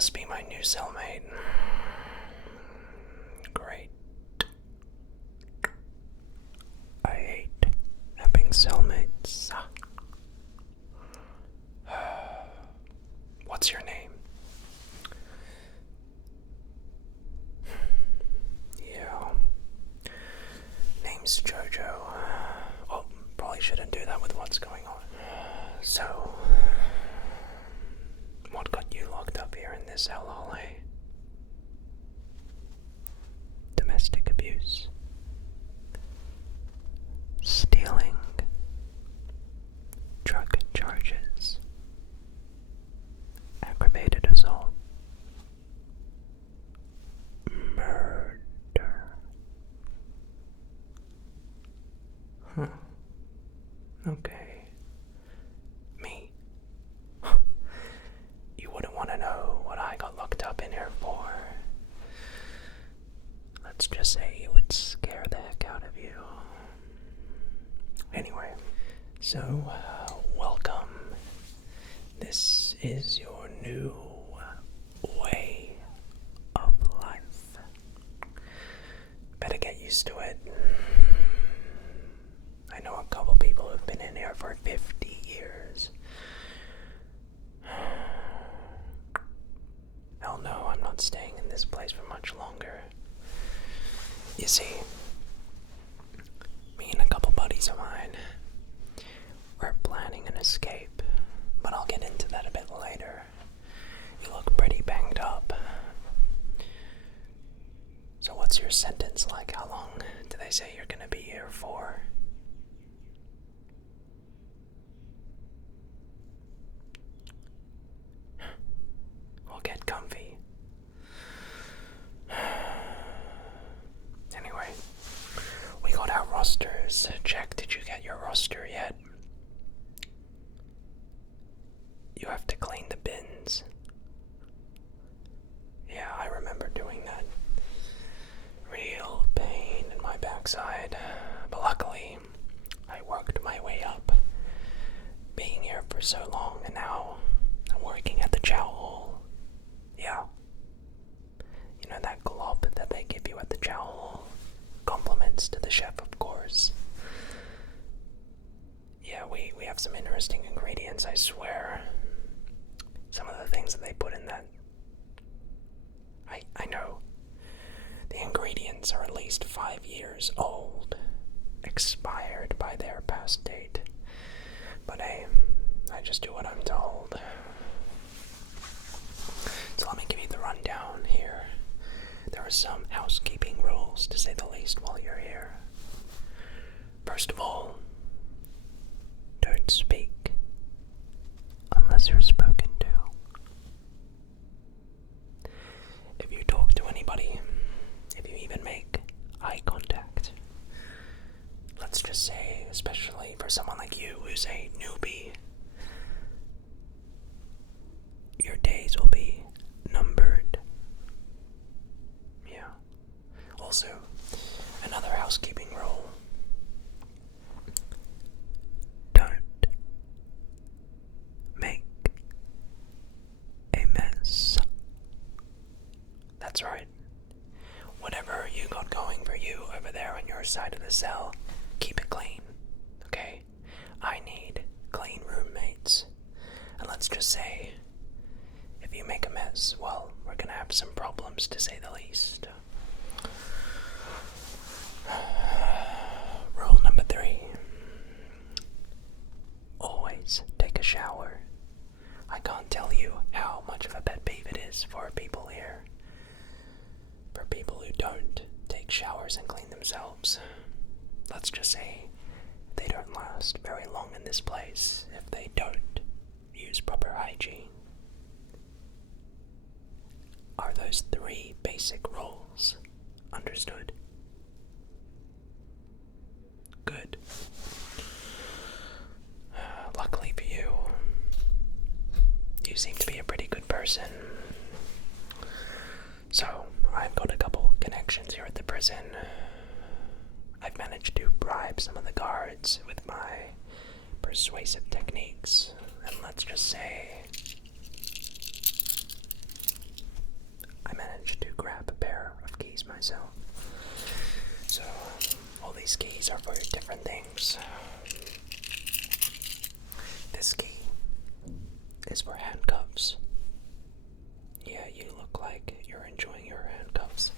must be my new cellmate. Great. I hate having cellmates. What's your name? Yeah. Name's Jojo. Well, probably shouldn't do that with what's going on. So, what got you locked up here in this hellhole, eh? Domestic abuse. Stealing. Drug charges. Aggravated assault. Murder. Huh. Okay. Me. You wouldn't want to know what I got locked up in here for. Let's just say it would scare the heck out of you. Anyway, so welcome. This is your new way of life. Better get used to it. I know a couple people who've been in here for 50 years. Hell no, I'm not staying in this place for much longer. You see, me and a couple buddies of mine, we're planning an escape, but I'll get into that a bit later. You look pretty banged up. So what's your sentence like? How long do they say you're gonna be here for? We'll get comfy. Anyway, we got our rosters. Jack, did you get your roster yet? You have to clean the bins. Yeah, I remember doing that. Real pain in my backside. But luckily, I worked my way up. Being here for so long, and now I'm working at the chow hall. Yeah. You know that glob that they give you at the chow hall? Compliments to the chef, of course. Yeah, we have some interesting ingredients, I swear. Some of the things that they put in that. I know. The ingredients are at least 5 years old. Expired by their past date. But hey, I just do what I'm told. So let me give you the rundown here. There are some housekeeping rules, to say the least, while you're here. First of all, don't speak unless you're spoken to. If you talk to anybody, if you even make eye contact, let's just say, especially for someone like you who's a newbie, your days will be numbered. Yeah. Also, another housekeeping rule. Don't make a mess. That's right. Whatever you got going for you over there on your side of the cell, keep it clean, okay? I need clean roommates. And let's just say, if you make a mess, well, we're gonna have some problems, to say the least. Rule number 3. Always take a shower. I can't tell you how much of a pet peeve it is for people here. For people who don't take showers and clean themselves. Let's just say they don't last very long in this place if they don't use proper hygiene. Are those 3 basic rules understood? Good. Luckily for you, you seem to be a pretty good person. So, I've got a couple connections here at the prison. I've managed to bribe some of the guards with my persuasive techniques, and let's just say myself. So, all these keys are for different things. This key is for handcuffs. Yeah, you look like you're enjoying your handcuffs.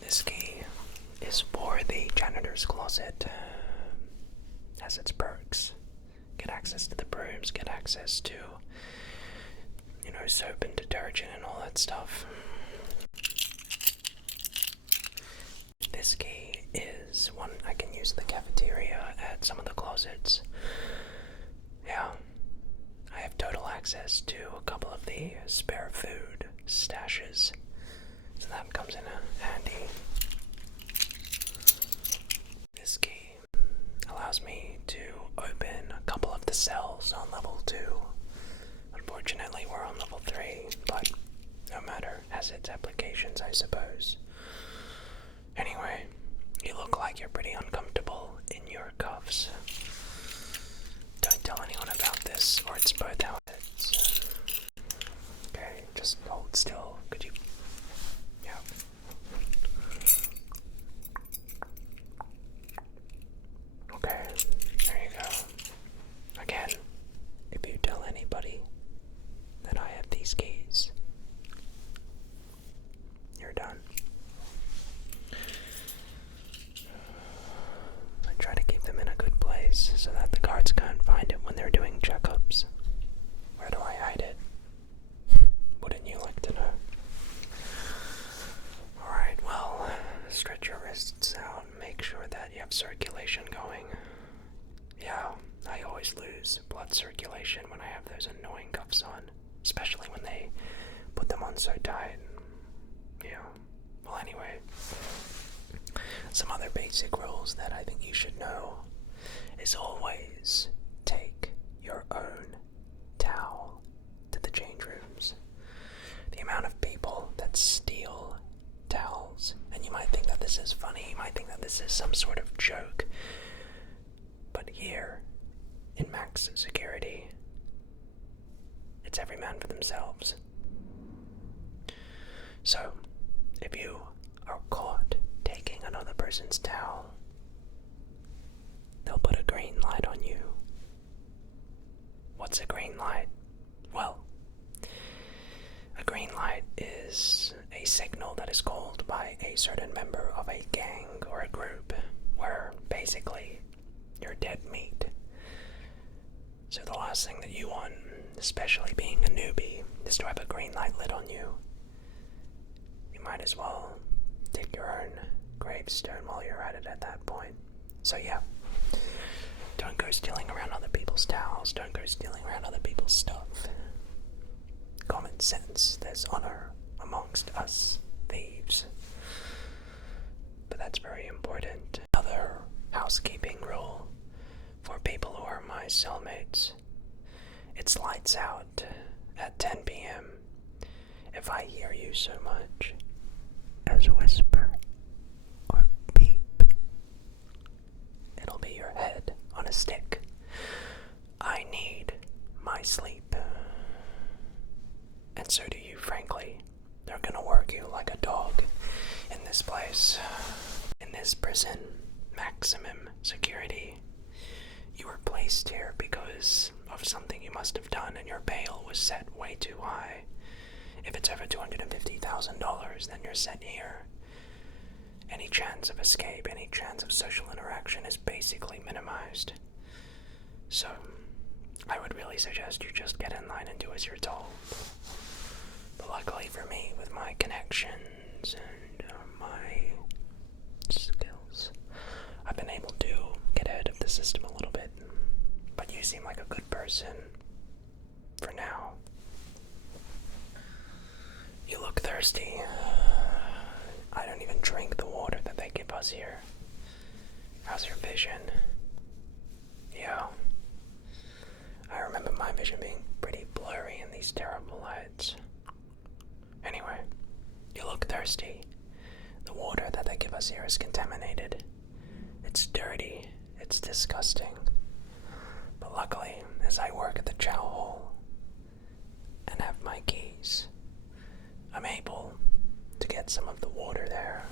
This key is for the janitor's closet. Has its perks. Get access to the brooms, get access to, soap and detergent and all that stuff. This key is one I can use in the cafeteria at some of the closets. Yeah, I have total access to a couple of the spare food stashes, so that comes in handy. This key allows me to open a couple of the cells on level 2. Unfortunately, we're on level 3, but no matter, has its applications, I suppose. Anyway, you look like you're pretty uncomfortable in your cuffs. Don't tell anyone about this, or it's both how it's. Okay, just hold still. Could you? Yeah. Okay, there you go. Again, if you tell anybody that I have these keys, you're done. I try to keep them in a good place so that the guards can't find it when they're doing checkups. Where do I hide it? Wouldn't you like to know? Alright, well, stretch your wrists out and make sure that you have circulation going. Yeah, I always lose blood circulation when I have those annoying cuffs on, especially when they put them on so tight. Yeah, well anyway, some other basic rules that I think you should know is always take your own towel to the change rooms. The amount of people that steal towels, and you might think that this is funny, you might think that this is some sort of joke, but here in max security, it's every man for themselves. So, if you are caught taking another person's towel, they'll put a green light on you. What's a green light? Well, a green light is a signal that is called by a certain member of a gang or a group where basically you're dead meat. So the last thing that you want, especially being a newbie, is to have a green light lit on you. You might as well dig your own gravestone while you're at it at that point. So yeah, don't go stealing around other people's towels, don't go stealing around other people's stuff. Common sense, there's honor amongst us thieves. But that's very important. Another housekeeping rule for people who are my cellmates: it's lights out at 10 p.m. If I hear you so much as whisper or beep, it'll be your head on a stick. I need my sleep. And so do you, frankly. They're gonna work you like a dog in this place. In this prison, maximum security. You were placed here because of something you must have done, and your bail was set way too high. If it's over $250,000, then you're set here. Any chance of escape, any chance of social interaction is basically minimized. So, I would really suggest you just get in line and do as you're told. But luckily for me, with my connections and my skills, I've been able to get ahead of the system a little bit. But you seem like a good person for now. You look thirsty. I don't even drink the water that they give us here. How's your vision? Yeah. I remember my vision being pretty blurry in these terrible lights. Anyway, you look thirsty. The water that they give us here is contaminated. It's dirty. It's disgusting. But luckily, as I work at the chow hall and have my keys, I'm able to get get some of the water there.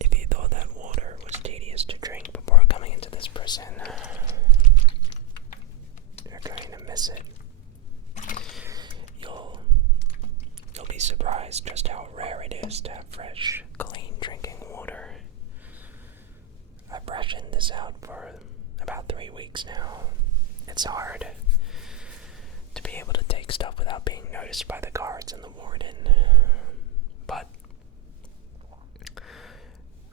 If you thought that water was tedious to drink before coming into this prison, you're going to miss it. You'll be surprised just how rare it is to have fresh, clean drinking water. I've rationed this out for about 3 weeks now. It's hard to be able to take stuff without being noticed by the guards and the warden. But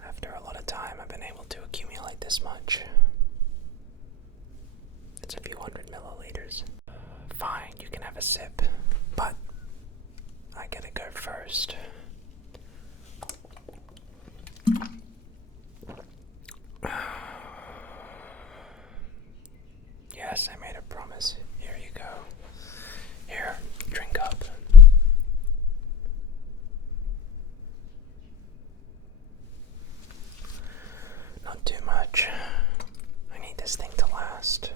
after a lot of time, I've been able to accumulate this much. It's a few hundred milliliters. Fine, you can have a sip, but I gotta go first. Yes, I made a promise. Here you go. Here, drink up. Not too much. I need this thing to last.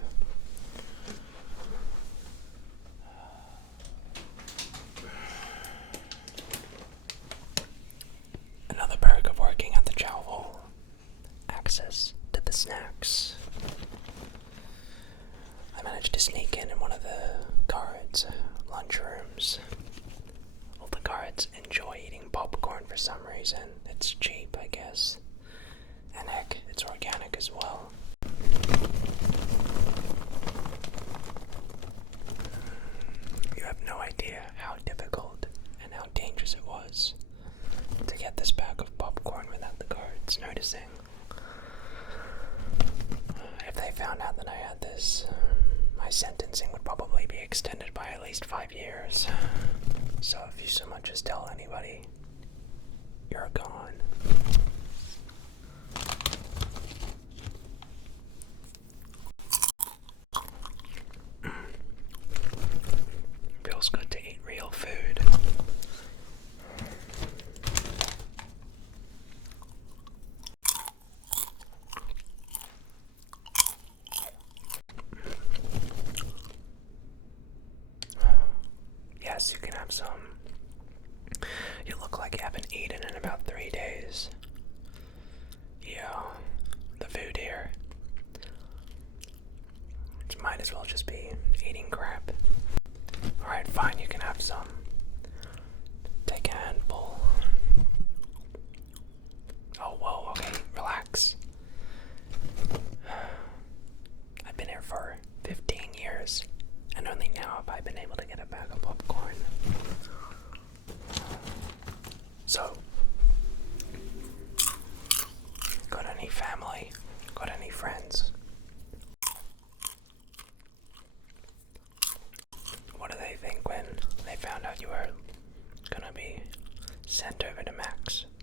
Another perk of working at the chow hall: access to the snacks. I managed to sneak in one of the guards' lunchrooms. All the guards enjoy eating popcorn for some reason. It's cheap, I guess. And heck, it's organic as well. You have no idea how difficult and how dangerous it was to get this bag of popcorn without the guards noticing. If they found out that I had this, my sentencing would probably be extended by at least 5 years. So if you so much as tell anybody, you're gone. Feels good to eat real food. Yes, you can have some. You look like you haven't eaten in about 3 days. Yeah, the food here. It might as well just be eating crap. Alright, fine, you can have some. Take a handful. Oh, whoa, okay, relax. I've been here for 15 years, and only now have I been able to get a bag of popcorn. So, got any family? Got any friends? What do they think when they found out you were gonna be sent over to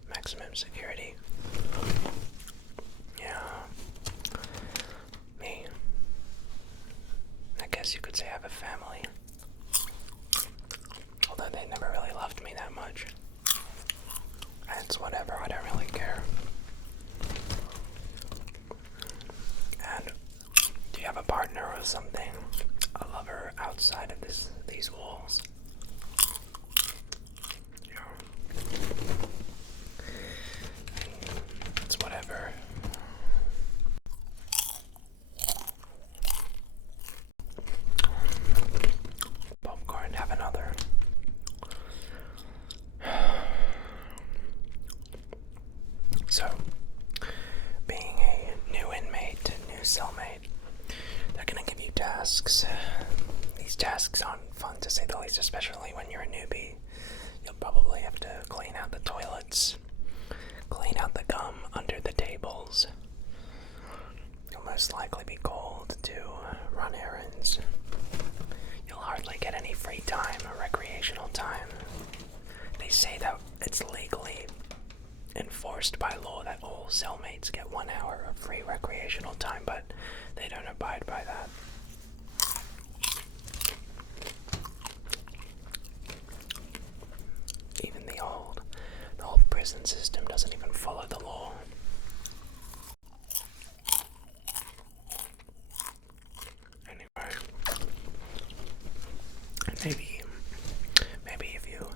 maximum security? Yeah, me. I guess you could say I have a family. Although they never really loved me that much. It's whatever, I don't really care. And do you have a partner or something? A lover outside of these walls? Yeah. It's whatever. Popcorn, have another. So, being a new inmate, new cellmate, they're gonna give you tasks. These tasks aren't fun to say the least, especially when you're a newbie. You'll probably have to clean out the toilets, clean out the gum under the tables. You'll most likely be called to run errands. You'll hardly get any free time or recreational time. They say that it's legally enforced by law that all cellmates get 1 hour of free recreational time, but they don't abide by that. Even the old prison system doesn't even follow the law. Maybe, maybe if you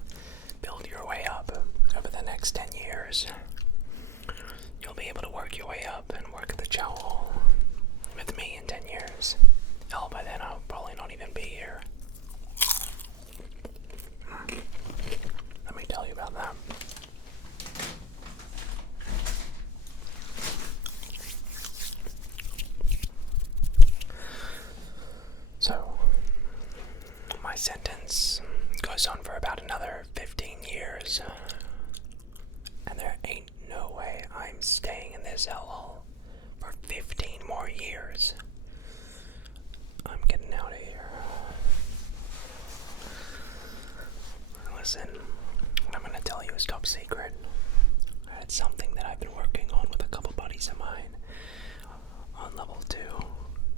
build your way up over the next 10 years, you'll be able to work your way up and work at the Chow Hall with me in 10 years. Hell, by then I'll probably not even be here. Let me tell you about that. So, my sentence goes on for about another 15 years. And there ain't no way I'm staying in this hellhole for 15 more years. I'm getting out of here. Listen, what I'm gonna tell you is top secret. It's something that I've been working on with a couple buddies of mine on level 2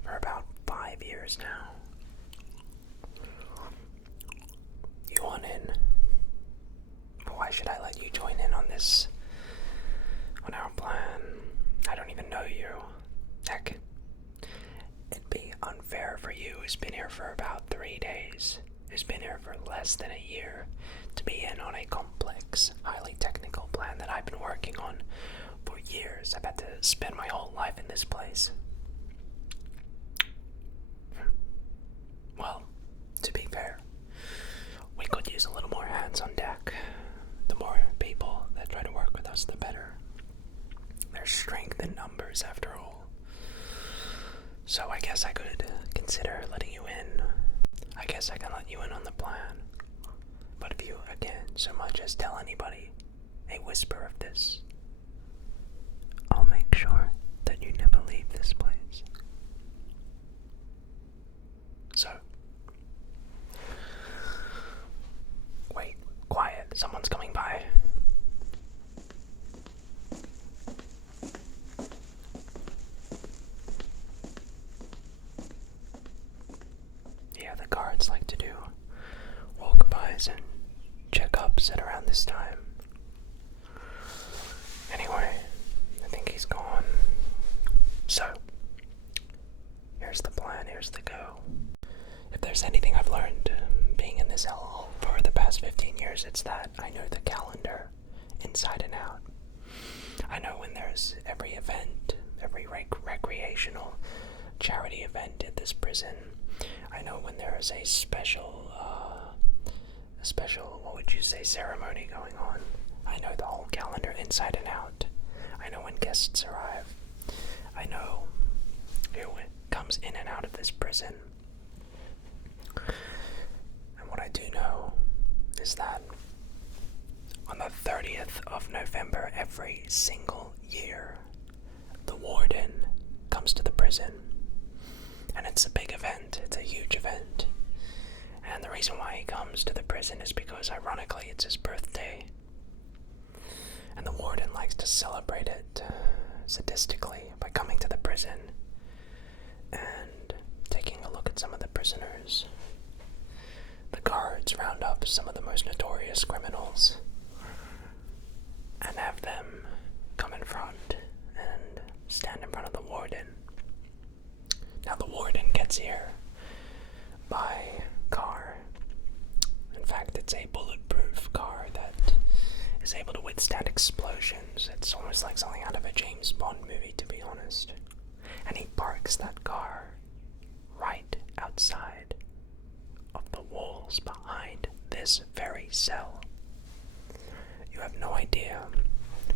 for about 5 years now. You want in? Why should I let you join in on this? On our plan? I don't even know you. Heck, it'd be unfair for you who's been here for about 3 days, who's been here for less than a year, to be in on a complex, highly technical plan that I've been working on for years. I've had to spend my whole life in this place. Well, to be fair, we could use a little more hands on deck. The more people that try to work with us, the better. There's strength in numbers, after all. So I guess I could consider letting you in. I guess I can let you in on the plan. But if you, again, so much as tell anybody a whisper of this, I'll make sure that you never leave this place. So, wait, quiet, someone's coming by. Yeah, the guards like to do walk-bys and checkups at around this time. Anyway, I think he's gone. So, here's the plan, here's the go. If there's anything I've learned being in this hellhole for the past 15 years, it's that I know the calendar inside and out. I know when there's every event, every recreational charity event at this prison. I know when there is a special, what would you say, ceremony going on. I know the whole calendar inside and out. I know when guests arrive. I know who comes in and out of this prison. And what I do know is that on the 30th of November every single year, the warden comes to the prison. And it's a big event, it's a huge event. And the reason why he comes to the prison is because, ironically, it's his birthday. And the warden likes to celebrate it sadistically by coming to the prison and taking a look at some of the prisoners. The guards round up some of the most notorious criminals and have them come in front and stand in front of the warden. Now the warden gets here by car. In fact, it's a bulletproof car that is able to withstand explosions. It's almost like something out of a James Bond movie, to be honest. And he parks that car right outside of the walls behind this very cell. You have no idea,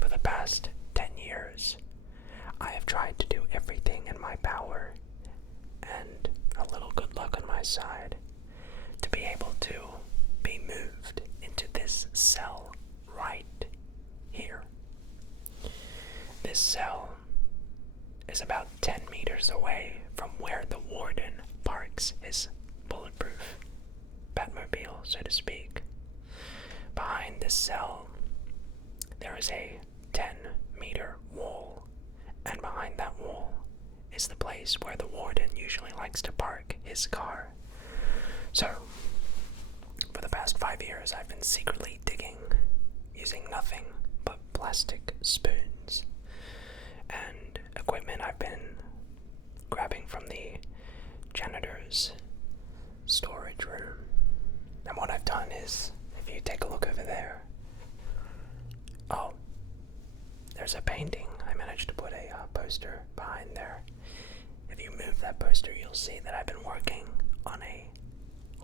for the past 10 years, I have tried to do everything in my power and a little good luck on my side to be able to be moved into this cell right here. This cell is about 10 meters away from where the warden parks his bulletproof Batmobile, so to speak. Behind this cell, there is a 10-meter wall, and behind that wall is the place where the warden usually likes to park his car. So, for the past 5 years, I've been secretly digging, using nothing but plastic spoons and equipment I've been grabbing from the janitor's storage room. And what I've done is, if you take a look over there, oh, there's a painting. I managed to put a poster behind there. If you move that poster, you'll see that I've been working on a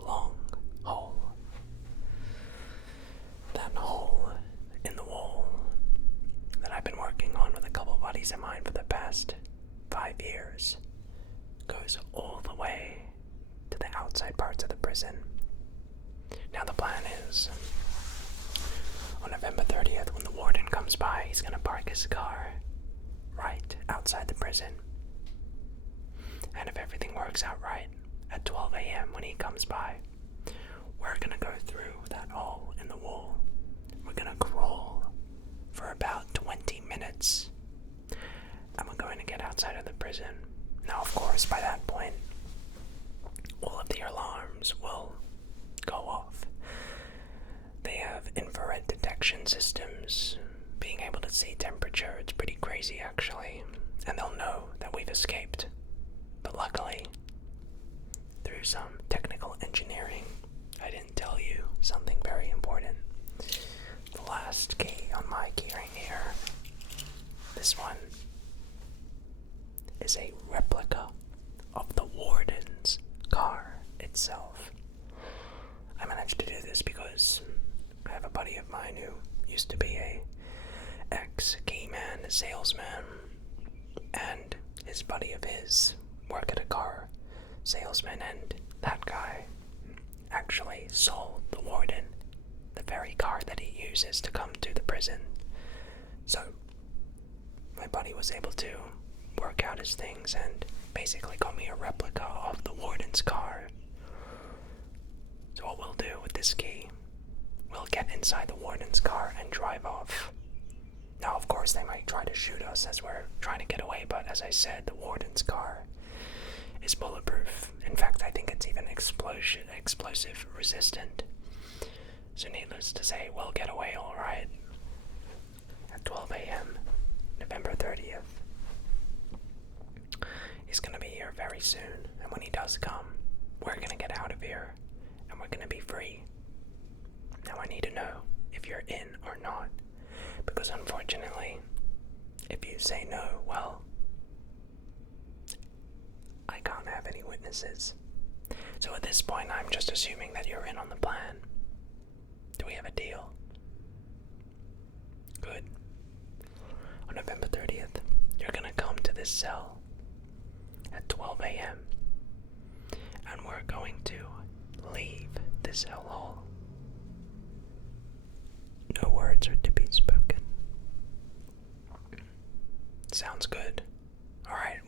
long hole. That hole in the wall that I've been working on with a couple of buddies of mine for the past 5 years goes all the way to the outside parts of the prison. Now the plan is, on November 30th, when the warden comes by, he's gonna park his car right outside the prison. And if everything works out right, at 12 a.m. when he comes by, we're gonna go through that hole in the wall. We're gonna crawl for about 20 minutes, and we're going to get outside of the prison. Now, of course, by that point, all of the alarms will go off. They have infrared detection systems, being able to see temperature. It's pretty crazy, actually, and they'll know that we've escaped. But luckily, through some technical engineering, I didn't tell you something very important. The last key on my keyring here, this one, is a replica of the warden's car itself. I managed to do this because I have a buddy of mine who used to be a ex-keyman salesman, and his buddy of his worked at a car salesman, and that guy actually sold the warden the very car that he uses to come to the prison. So my buddy was able to work out his things and basically got me a replica of the warden's car. So what we'll do with this key, we'll get inside the warden's car and drive off. Now, of course, they might try to shoot us as we're trying to get away, but as I said, the warden's car is bulletproof. In fact, I think it's even explosive resistant. So needless to say, we'll get away alright. At 12 a.m., November 30th. He's gonna be here very soon, and when he does come, we're gonna get out of here, and we're gonna be free. Now I need to know if you're in or not, because unfortunately, if you say no, well, I can't have any witnesses. So at this point, I'm just assuming that you're in on the plan. Do we have a deal? Good. On November 30th, you're gonna come to this cell at 12 a.m. and we're going to leave this hellhole. No words are to be spoken. Sounds good. Alright,